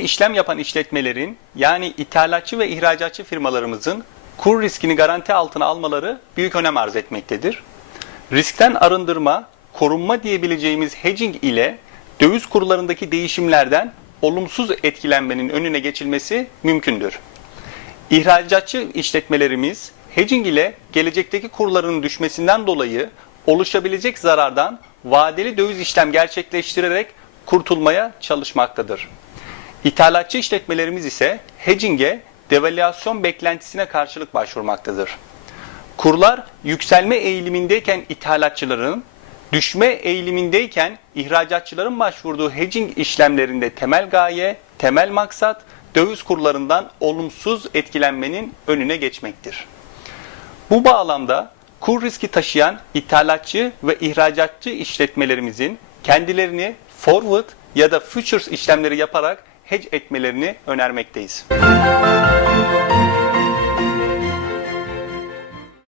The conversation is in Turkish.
işlem yapan işletmelerin yani ithalatçı ve ihracatçı firmalarımızın kur riskini garanti altına almaları büyük önem arz etmektedir. Riskten arındırma, korunma diyebileceğimiz hedging ile döviz kurlarındaki değişimlerden olumsuz etkilenmenin önüne geçilmesi mümkündür. İhracatçı işletmelerimiz hedging ile gelecekteki kurların düşmesinden dolayı oluşabilecek zarardan vadeli döviz işlem gerçekleştirerek kurtulmaya çalışmaktadır. İthalatçı işletmelerimiz ise hedging'e devalüasyon beklentisine karşılık başvurmaktadır. Kurlar yükselme eğilimindeyken ithalatçıların, düşme eğilimindeyken ihracatçıların başvurduğu hedging işlemlerinde temel gaye, temel maksat döviz kurlarından olumsuz etkilenmenin önüne geçmektir. Bu bağlamda kur riski taşıyan ithalatçı ve ihracatçı işletmelerimizin kendilerini forward ya da futures işlemleri yaparak hedge etmelerini önermekteyiz.